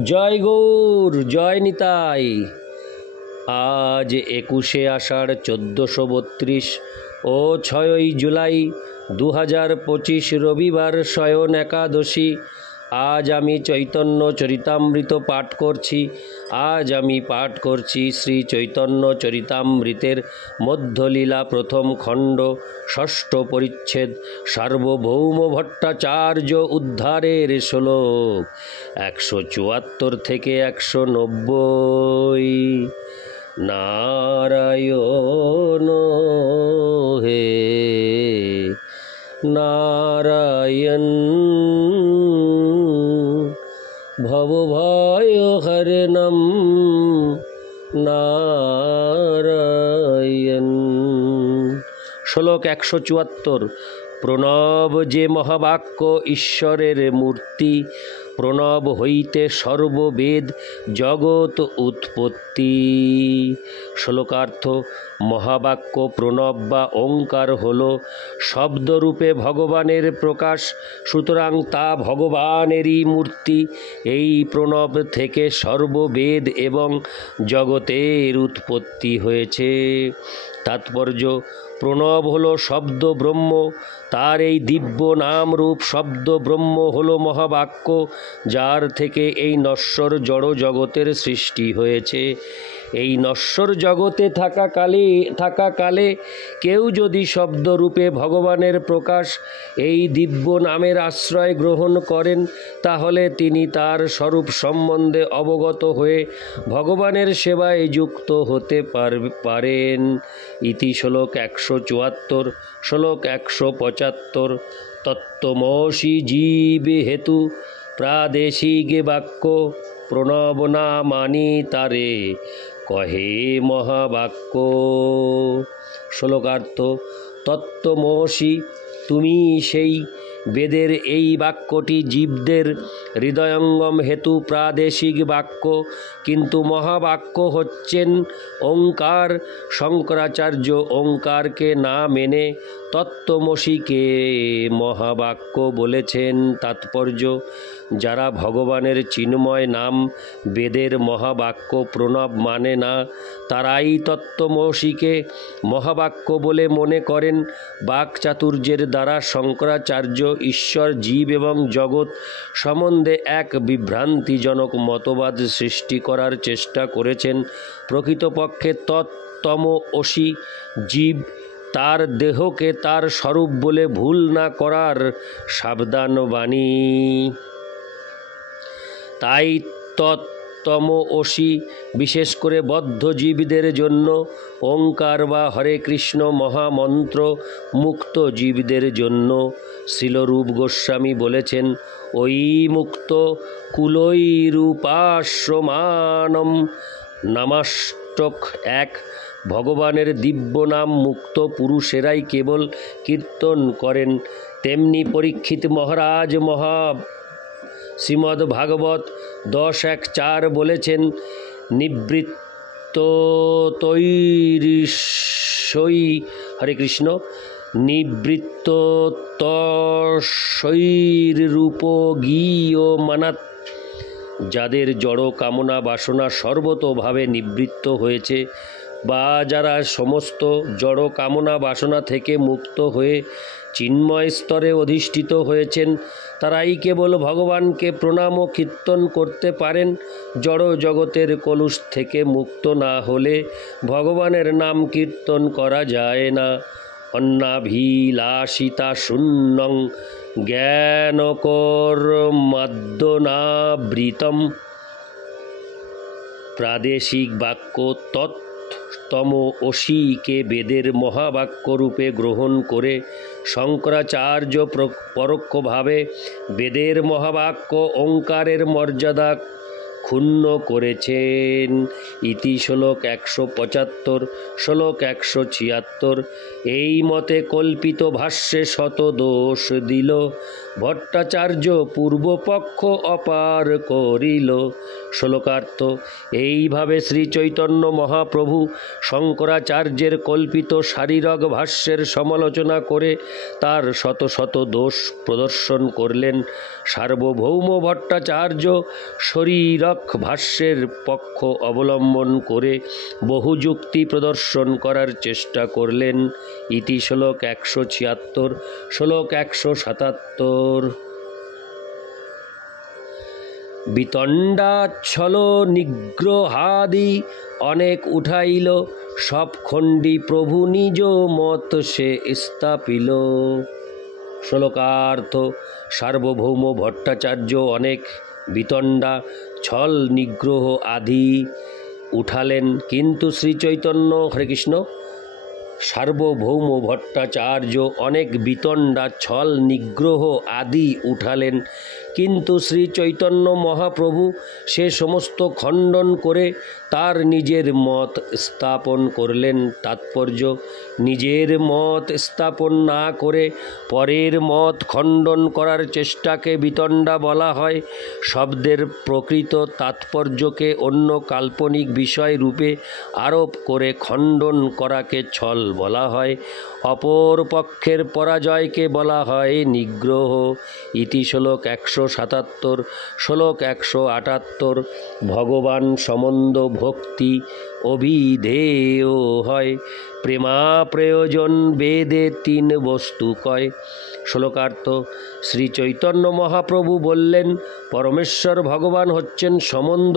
জয় গৌর, জয় নিতাই। আজ 21শে আষাঢ় 1432 ও 6ই জুলাই 2025 রবিবার শয়ন একাদশী। আজ আমি চৈতন্য চরিতামৃত পাঠ করছি। আজ আমি পাঠ করছি শ্রী চৈতন্য চরিতামৃতের মধ্যলীলা প্রথম খণ্ড, ষষ্ঠ পরিচ্ছেদ, সার্বভৌম ভট্টাচার্য উদ্ধারের শ্লোক 174 থেকে 190। নারায়ণ হে নারায়ণ, ভবভয় হরণম নারায়ণ। শ্লোক 174। প্রণব যে মহাবাক্য ঈশ্বরের মূর্তি, প্রণব হইতে সর্ববেদ জগৎ উৎপত্তি। শ্লোকার্থ: মহাবাক্য প্রণব বা ওঙ্কার হল শব্দরূপে ভগবানের প্রকাশ, সুতরাং তা ভগবানেরই মূর্তি। এই প্রণব থেকে সর্ববেদ এবং জগতের উৎপত্তি হয়েছে। তাৎপর্য: প্রণব হল শব্দ ব্রহ্ম, তার এই দিব্য নাম রূপ শব্দ ব্রহ্ম হল মহাবাক্য, যার থেকে এই নশ্বর জড় জগতের সৃষ্টি হয়েছে। এই নশ্বর জগতে থাকাকালে কেউ যদি শব্দরূপে ভগবানের প্রকাশ এই দিব্য নামের আশ্রয় গ্রহণ করেন, তাহলে তিনি তার স্বরূপ সম্বন্ধে অবগত হয়ে ভগবানের সেবায় যুক্ত হতে পারেন। ইতি শ্লোক 174। শ্লোক 175। তত্ত্বমসি জীব হেতু প্রাদেশিক বাক্য, প্রণব না মানি তারে কহে মহাবাক্য। শ্লোকার্থ: তত্ত্বমসি, তুমি সেই। বেদের এই বাক্যটি জীবদের হৃদয়ঙ্গম হেতু প্রাদেশিক বাক্য, কিন্তু মহাবাক্য হচ্ছেন ওঙ্কার। শঙ্করাচার্য ওঙ্কারকে না মেনে তত্ত্বমসিকে মহাবাক্য বলেছেন। তাৎপর্য: যারা ভগবানের চিন্ময় নাম বেদের মহাবাক্য প্রণব মানে না, তারাই তত্ত্বমসিকে মহাবাক্য বলে মনে করেন। বাকচাতুর্যের দ্বারা শঙ্করাচার্য ঈশ্বর, জীব এবং জগৎ সম্বন্ধে এক বিভ্রান্তিজনক মতবাদ সৃষ্টি করার চেষ্টা করেছেন। প্রকৃতপক্ষে তত্ত্বমসি জীব, তার দেহকে তার স্বরূপ বলে ভুল না করার সাবধান বাণী। তাই তত্ত্বমসি বিশেষ করে বদ্ধ জীবদের জন্য, ওঙ্কার বা হরে কৃষ্ণ মহামন্ত্র মুক্ত জীবদের জন্য। শ্রীলরূপ গোস্বামী বলেছেন, ওই মুক্ত কুলৈরূপাশ্রমানম নামাষ্টক 1। ভগবানের দিব্য নাম মুক্ত পুরুষেরাই কেবল কীর্তন করেন। তেমনি পরীক্ষিত মহারাজ শ্রীমদ্ ভাগবত 10.1.4 বলেছেন, নিবৃত্ততৈরসৈ হরে কৃষ্ণ নিবৃত্ততৈরূপগীয়মানাৎ। যাদের জড় কামনা বাসনা সর্বতোভাবে নিবৃত্ত হয়েছে, বা যারা সমস্ত জড় কামনা বাসনা থেকে মুক্ত হয়ে চিন্ময় স্তরে অধিষ্ঠিত হয়েছেন, তারাই কেবল ভগবানকে প্রণাম ও কীর্তন করতে পারেন। জড় জগতের কলুষ থেকে মুক্ত না হলে ভগবানের নাম কীর্তন করা যায় না। অন্নাভিলাষিতা শূন্যং জ্ঞানকর্মাদ্যনাবৃতম। প্রাদেশিক বাক্য তত্ত্বমসিকে বেদের মহাবাক্যরূপে গ্রহণ করে শঙ্করাচার্য পরোক্ষভাবে বেদের মহাবাক্য ওঙ্কারের মর্যাদা ক্ষুণ্ণ করেছেন। ইতি শ্লোক 175। শ্লোক 176। এই মতে কল্পিত ভাষ্যে শত দোষ দিল, ভট্টাচার্য পূর্বপক্ষ অপার করিল। শ্লোকার্থ। এইভাবে শ্রীচৈতন্য মহাপ্রভু শঙ্করাচার্যের কল্পিত শারীরক ভাষ্যের সমালোচনা করে তার শত শত দোষ প্রদর্শন করলেন। সার্বভৌম ভট্টাচার্য শারীরক ভাষ্যের পক্ষ অবলম্বন করে বহু যুক্তি প্রদর্শন করার চেষ্টা করলেন। ইতি শ্লোক 176, শ্লোক 177। বিতণ্ডাচ্ছল নিগ্রহাদি অনেক উঠাইল, সব খণ্ডী প্রভু নিজ মত সে স্থাপিল। শ্লোকার্থ। সার্বভৌম ভট্টাচার্য অনেক বিতণ্ডা, ছল, নিগ্রহ আদি উঠালেন, কিন্তু শ্রীচৈতন্য হরে কৃষ্ণ সার্বভৌম ভট্টাচার্য অনেক বিতণ্ডা, ছল, নিগ্রহ আদি উঠালেন, কিন্তু শ্রী চৈতন্য মহাপ্রভু সে সমস্ত খণ্ডন করে তার নিজের মত স্থাপন করলেন। তাৎপর্য: নিজের মত স্থাপন না করে পরের মত খণ্ডন করার চেষ্টাকে বিতণ্ডা বলা হয়। শব্দের প্রকৃত তাৎপর্যকে অন্য কাল্পনিক বিষয় রূপে আরোপ করে খণ্ডন করাকে ছল বলা হয়। অপর পক্ষের পরাজয়কে বলা হয় নিগ্রহ। ইতি শ্লোক 177, শ্লোক 178। ভগবান সম্বন্ধ ভক্তি অভিধেয় হয়, প্রেমা প্রয়োজন বেদে 3 বস্তু কয়। শ্লোকার্থ। শ্রী চৈতন্য মহাপ্রভু বললেন, পরমেশ্বর ভগবান হচ্ছেন সম্বন্ধ,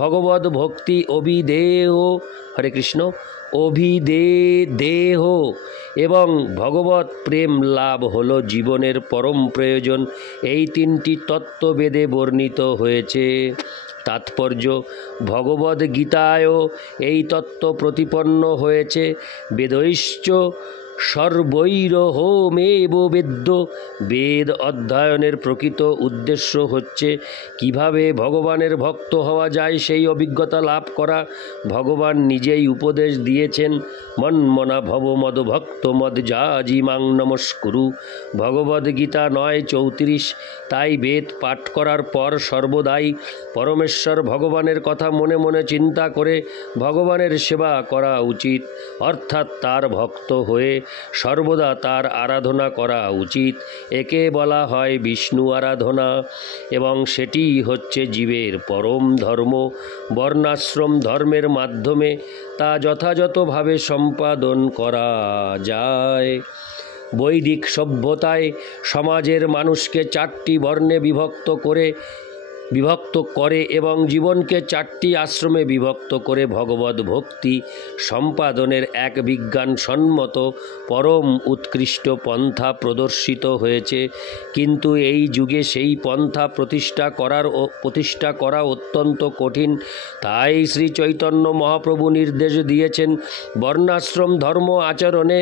ভগবদ ভক্তি অভিধেয়, হরে কৃষ্ণ, অভিদেহ এবং ভগবত প্রেম লাভ হল জীবনের পরম প্রয়োজন। এই 3টি তত্ত্ব বেদে বর্ণিত হয়েছে। তাৎপর্য: ভগবদ গীতায়ও এই তত্ত্ব প্রতিপন্ন হয়েছে। বেদৈশ্চ সর্বৈরহমেব বেদ্য। বেদ অধ্যয়নের প্রকৃত উদ্দেশ্য হচ্ছে কিভাবে ভগবানের ভক্ত হওয়া যায় সেই অভিজ্ঞতা লাভ করা। ভগবান নিজেই উপদেশ দিয়েছেন, মন্মনা ভব মদ ভক্ত মদ যাজিমাং নমস্কুরু। ভগবদ্গীতা 9:34। তাই বেদ পাঠ করার পর সর্বদাই পরমেশ্বর ভগবানের কথা মনে মনে চিন্তা করে ভগবানের সেবা করা উচিত, অর্থাৎ তার ভক্ত হয়ে সর্বদা তার আরাধনা করা উচিত। একে বলা হয় বিষ্ণু আরাধনা, এবং সেটি হচ্ছে জীবের পরম ধর্ম। বর্ণাশ্রম ধর্মের মাধ্যমে তা যথাযথভাবে সম্পাদন করা যায়। বৈদিক সভ্যতায় সমাজের মানুষকে 4টি বর্ণে বিভক্ত করে এবং জীবনকে 4টি আশ্রমে বিভক্ত করে ভগবদ ভক্তি সম্পাদনের এক বিজ্ঞানসম্মত পরম উৎকৃষ্ট পন্থা প্রদর্শিত হয়েছে। কিন্তু এই যুগে সেই পন্থা প্রতিষ্ঠা করা অত্যন্ত কঠিন। তাই শ্রী চৈতন্য মহাপ্রভু নির্দেশ দিয়েছেন, বর্ণাশ্রম ধর্ম আচরণে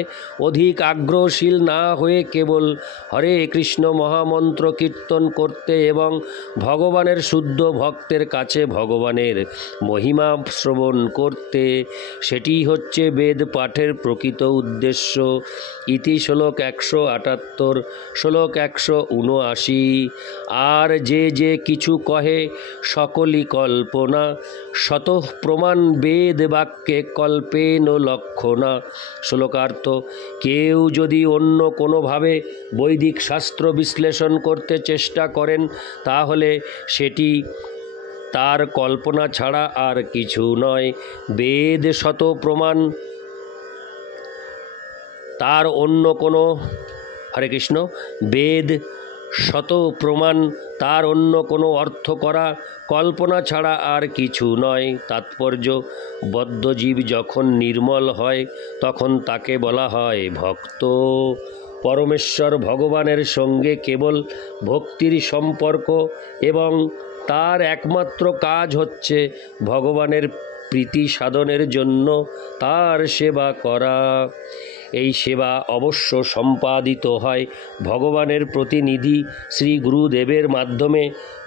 অধিক আগ্রহশীল না হয়ে কেবল হরে কৃষ্ণ মহামন্ত্র কীর্তন করতে এবং ভগবানের শুদ্ধ ভক্তের কাছে ভগবানের মহিমা শ্রবণ করতে। সেটি হচ্ছে বেদ পাঠের প্রকৃত উদ্দেশ্য। ইতি শ্লোক 178, শ্লোক 179। আর যে কিছু কহে সকলই কল্পনা, শতঃ প্রমাণ বেদ বাক্যে কল্পেন লক্ষণা। শ্লোকার্থ। কেউ যদি অন্য কোনোভাবে বৈদিক শাস্ত্র বিশ্লেষণ করতে চেষ্টা করেন তাহলে সেটি তার কল্পনা ছাড়া আর কিছু নয়। বেদ শত প্রমাণ তার অন্য কোনো হরে কৃষ্ণ বেদ শত প্রমাণ তার অন্য কোনো অর্থ করা কল্পনা ছাড়া আর কিছু নয়। তাৎপর্য: বদ্ধজীব যখন নির্মল হয় তখন তাকে বলা হয় ভক্ত। পরমেশ্বর ভগবানের সঙ্গে কেবল ভক্তির সম্পর্ক এবং তার একমাত্র কাজ হচ্ছে ভগবানের প্রীতি সাধনের জন্য তার সেবা করা। এই সেবা অবশ্য সম্পাদিত হয় ভগবানের প্রতিনিধি শ্রী গুরুদেবের মাধ্যমে।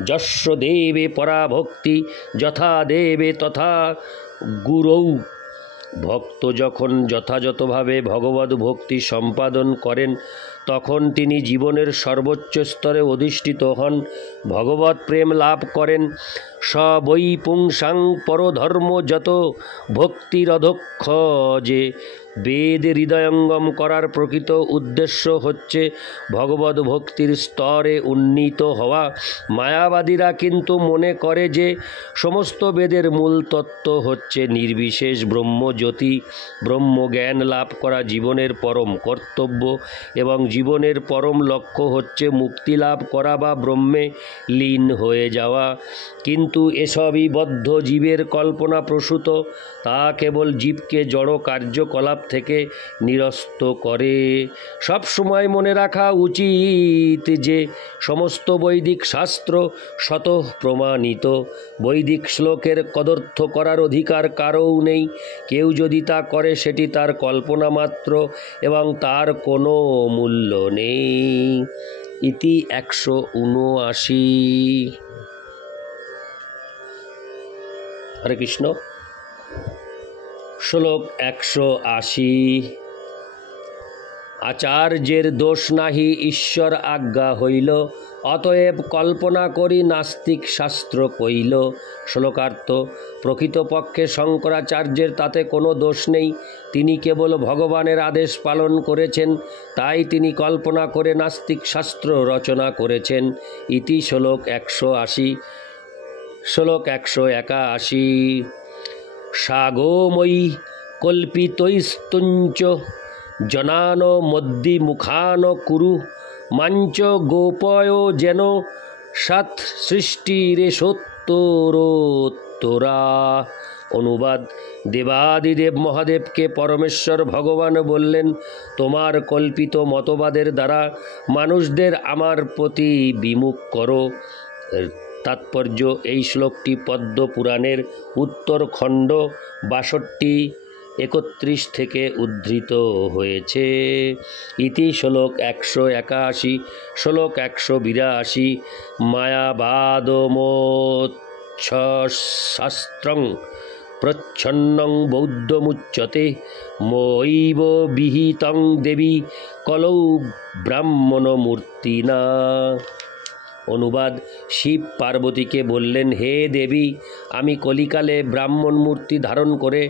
যস্য দেবে পরা ভক্তি যথা দেবে তথা গুরৌ। ভক্ত যখন যথাযথভাবে ভগবদ ভক্তি সম্পাদন করেন তখন তিনি জীবনের সর্বোচ্চ স্তরে অধিষ্ঠিত হন, ভগবৎ প্রেম লাভ করেন। স বৈ পুংসাং পরধর্ম যত ভক্তিরধক্ষ, যে বেদ হৃদয়ঙ্গম করার প্রকৃত উদ্দেশ্য হচ্ছে ভগবত ভক্তির স্তরে উন্নীত হওয়া। মায়াবাদীরা কিন্তু মনে করে যে সমস্ত বেদের মূল তত্ত্ব হচ্ছে নির্বিশেষ ব্রহ্মজ্যোতি। ব্রহ্মজ্ঞান লাভ করা জীবনের পরম কর্তব্য এবং জীবনের পরম লক্ষ্য হচ্ছে মুক্তি লাভ করা বা ব্রহ্মে লীন হয়ে যাওয়া। কিন্তু এসবই বদ্ধ জীবের কল্পনা প্রসূত, তা কেবল জীবকে জড় কার্যকলাপ থেকে নিরস্ত করে। সব সময় মনে রাখা উচিত যে সমস্ত বৈদিক শাস্ত্র স্বতঃ প্রমাণিত। বৈদিক শ্লোকের কদর্থ করার অধিকার কারও নেই। কেউ যদি তা করে সেটি তার কল্পনা মাত্র এবং তার কোনো মূল্য নেই। ইতি 179। হরে কৃষ্ণ। শ্লোক 180। আচার্যের দোষ নাহি ঈশ্বর আজ্ঞা হইল, অতএব কল্পনা করি নাস্তিক শাস্ত্র কইল। শ্লোকার্থ: প্রকৃতপক্ষে শঙ্করাচার্যের তাতে কোনো দোষ নেই। তিনি কেবল ভগবানের আদেশ পালন করেছেন, তাই তিনি কল্পনা করে নাস্তিক শাস্ত্র রচনা করেছেন। ইতি শ্লোক 180। শ্লোক 181। সাগোময়ী কল্পিতৈস্তুঞ্চ জনান মদ্যি মুখান কুরু মাঞ্চ গোপয় যেন সাত সৃষ্টিরেশোত্তরোত্তরা। অনুবাদ: দেবাদিদেব মহাদেবকে পরমেশ্বর ভগবান বললেন, তোমার কল্পিত মতবাদের দ্বারা মানুষদের আমার প্রতি বিমুখ করো। তাৎপর্য: এই শ্লোকটি পদ্ম পুরাণের উত্তর খণ্ড 62-31 থেকে উদ্ধৃত হয়েছে। ইতি শ্লোক 181। শ্লোক 182। মায়াবাদমোচ্ছশাস্ত্রং প্রচ্ছন্নং বৌদ্ধমুচ্যতে ময়ৈব বিহিতং দেবী কলৌ ব্রাহ্মণমূর্তিনা। অনুবাদ: শিব পার্বতীকে বললেন, হে দেবী, আমি কলিকালে ব্রাহ্মণ মূর্তি ধারণ করে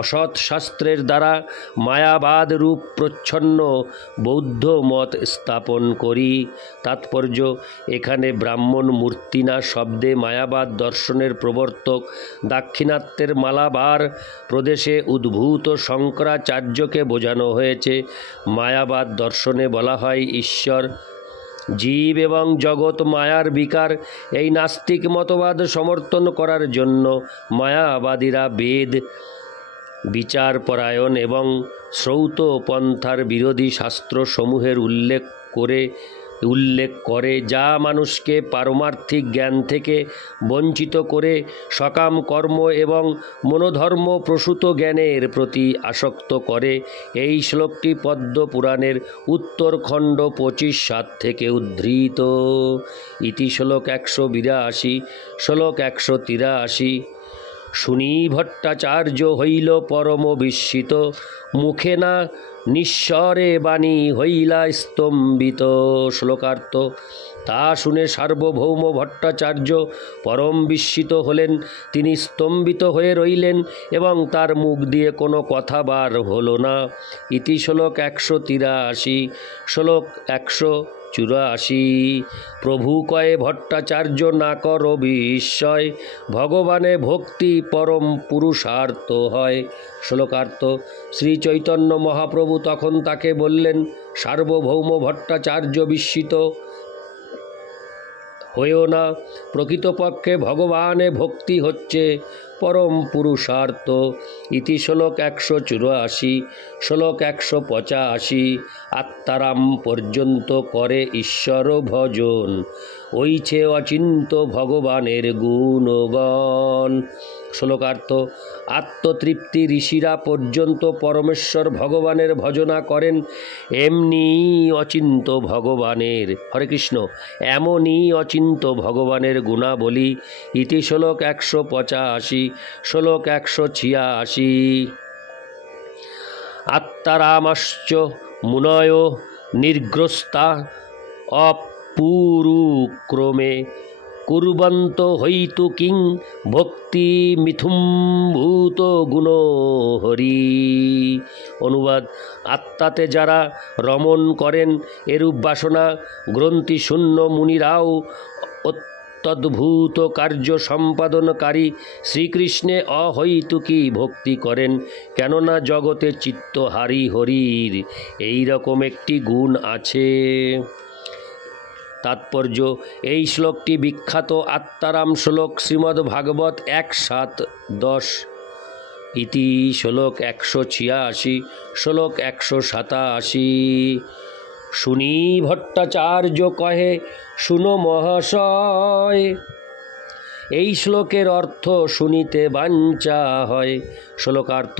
অসৎ শাস্ত্রের দ্বারা মায়াবাদ রূপ প্রচ্ছন্ন বৌদ্ধ মত স্থাপন করি। তাৎপর্য: এখানে ব্রাহ্মণ মূর্তিনা শব্দে মায়াবাদ দর্শনের প্রবর্তক দাক্ষিণাত্যের মালাবার প্রদেশে উদ্ভূত শঙ্করাচার্যকে বোঝানো হয়েছে। মায়াবাদ দর্শনে বলা হয় ঈশ্বর, জীব এবং জগৎ মায়ার বিকার। এই নাস্তিক মতবাদ সমর্থন করার জন্য মায়াবাদীরা বেদ বিচারপরায়ণ এবং শ্রৌত পন্থার বিরোধী শাস্ত্রসমূহের উল্লেখ করে, যা মানুষকে পারমার্থিক জ্ঞান থেকে বঞ্চিত করে সকাম কর্ম এবং মনোধর্ম প্রসূত জ্ঞানের প্রতি আসক্ত করে। এই শ্লোকটি পদ্ম পুরাণের উত্তর খণ্ড 25-7 থেকে উদ্ধৃত। ইতি শ্লোক 182। শ্লোক 183। শুনি ভট্টাচার্য হইল পরম বিস্মিত, মুখে না নিঃস্বরে বাণী হইলা স্তম্ভিত। শ্লোকার্থ: তা শুনে সার্বভৌম ভট্টাচার্য পরম বিস্মিত হলেন। তিনি স্তম্ভিত হয়ে রইলেন এবং তার মুখ দিয়ে কোনো কথা বার হলো না। ইতি শ্লোক 183। শ্লোক 184। প্রভু কয়ে ভট্টাচার্য না কর বিস্ময়, ভগবানে ভক্তি পরম পুরুষার্থ হয়। শ্লোকার্থ: শ্রী চৈতন্য মহাপ্রভু তখন তাকে বললেন, সার্বভৌম ভট্টাচার্য বিস্মিত হয়েও না, প্রকৃতপক্ষে ভগবানে ভক্তি হচ্ছে পরম পুরুষার্থ। ইতি শ্লোক 184। শ্লোক 185। আত্মারাম পর্যন্ত করে ঈশ্বর ভজন, ওইছে অচিন্ত ভগবানের গুণগণ। শ্লোকার্থ: আত্মতৃপ্তি ঋষিরা পর্যন্ত পরমেশ্বর ভগবানের ভজনা করেন, এমনি অচিন্ত ভগবানের, হরে কৃষ্ণ, এমনই অচিন্ত ভগবানের গুণাবলী। ইতি শ্লোক 185। শ্লোক 186। আত্মারামাশ্চ মুনয় নির্গ্রস্তা অপুরুক্রমে কুর্বন্ত হইতু কিং ভক্তি মিথুম্ভূত গুণ হরি। অনুবাদ: আত্মাতে যারা রমণ করেন এরূপ বাসনা গ্রন্থি শূন্য মুনিরাও তদ্ভূত কার্য সম্পাদনকারী শ্রীকৃষ্ণে অহৈতুকী ভক্তি করেন, কেননা জগতে চিত্তহারি হরির এই রকম একটি গুণ আছে। তাৎপর্য: এই শ্লোকটি বিখ্যাত আত্মারাম শ্লোক, শ্রীমদ্ ভাগবত 1.7.10। ইতি শ্লোক 186, শ্লোক 187। শুনি ভট্টাচার্য কহে, শুনো মহাশয়। এই শ্লোকের অর্থ শুনিতে বাঞ্ছা হয়। শ্লোকার্থ: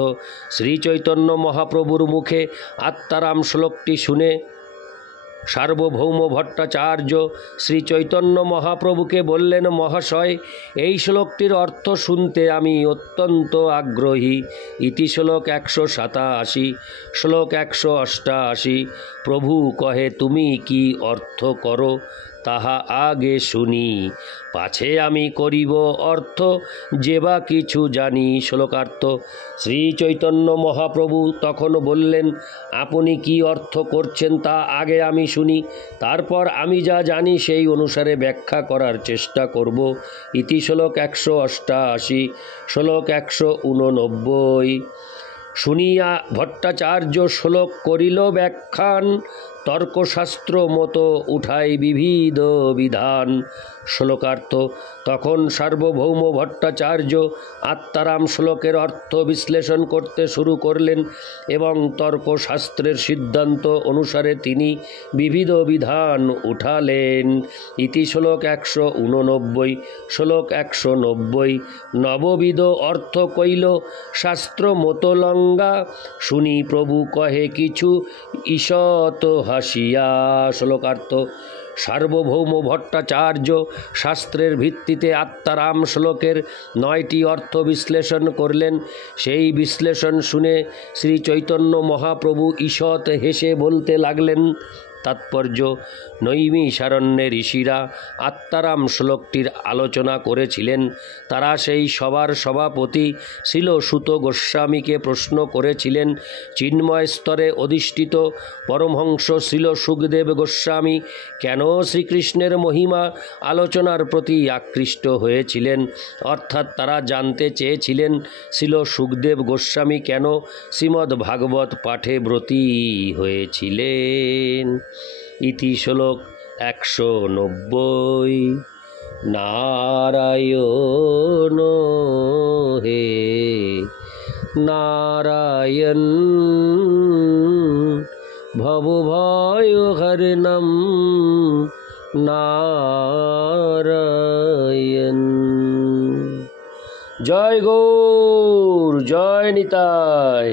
শ্রী চৈতন্য মহাপ্রভুর মুখে আত্মারাম শ্লোকটি শুনে সার্বভৌম ভট্টাচার্য শ্রী চৈতন্য মহাপ্রভুকে বললেন, মহাশয়, এই শ্লোকটির অর্থ শুনতে আমি অত্যন্ত আগ্রহী। ইতি শ্লোক 187, শ্লোক 188। প্রভু কহে, তুমি কি অর্থ করো তাহা আগে শুনি, পাছে আমি করিব অর্থ যে বা কিছু জানি। শ্লোকার্থ: শ্রী চৈতন্য মহাপ্রভু তখন বললেন, আপনি কি অর্থ করছেন তা আগে আমি শুনি, তারপর আমি যা জানি সেই অনুসারে ব্যাখ্যা করার চেষ্টা করব। ইতি শ্লোক 188, শ্লোক 189। শুনিয়া ভট্টাচার্য শ্লোক করিল ব্যাখ্যান, তর্কশাস্ত্র মতো উঠাই বিবিধ বিধান। শ্লোকার্থ: তখন সার্বভৌম ভট্টাচার্য আত্মারাম শ্লোকের অর্থ বিশ্লেষণ করতে শুরু করলেন এবং তর্কশাস্ত্রের সিদ্ধান্ত অনুসারে তিনি বিবিধ বিধান উঠালেন। ইতি শ্লোক 189, শ্লোক 190। নববিধ অর্থ কইল শাস্ত্র মতলঙ্গা, শুনি প্রভু কহে কিছু ঈষৎ হাসিয়া। শ্লোকার্থ: সার্বভৌম ভট্টাচার্য শাস্ত্রের ভিত্তিতে আত্মারাম শ্লোকের 9টি অর্থ বিশ্লেষণ করলেন। সেই বিশ্লেষণ শুনে শ্রী চৈতন্য মহাপ্রভু ঈষৎ হেসে বলতে লাগলেন। তাৎপর্য: নৈমিষারণ্যে ঋষিরা আত্মারাম শ্লোকটির আলোচনা করেছিলেন। তারা সেই সভার সভাপতি শ্রীল সুত গোস্বামীকে প্রশ্ন করেছিলেন, চিন্ময় স্তরে অধিষ্ঠিত পরমহংস শ্রীল সুখদেব গোস্বামী কেন শ্রীকৃষ্ণের মহিমা আলোচনার প্রতি আকৃষ্ট হয়েছিলেন। অর্থাৎ তারা জানতে চেয়েছিলেন শ্রীল সুখদেব গোস্বামী কেন শ্রীমদ্ ভাগবত পাঠে ব্রতী হয়েছিলেন। ইতি শ্লোক 190। নারায়ণ হে নারায়ণ, ভবভয় হরণম নারায়ণ। জয় গৌর, জয় নিতাই।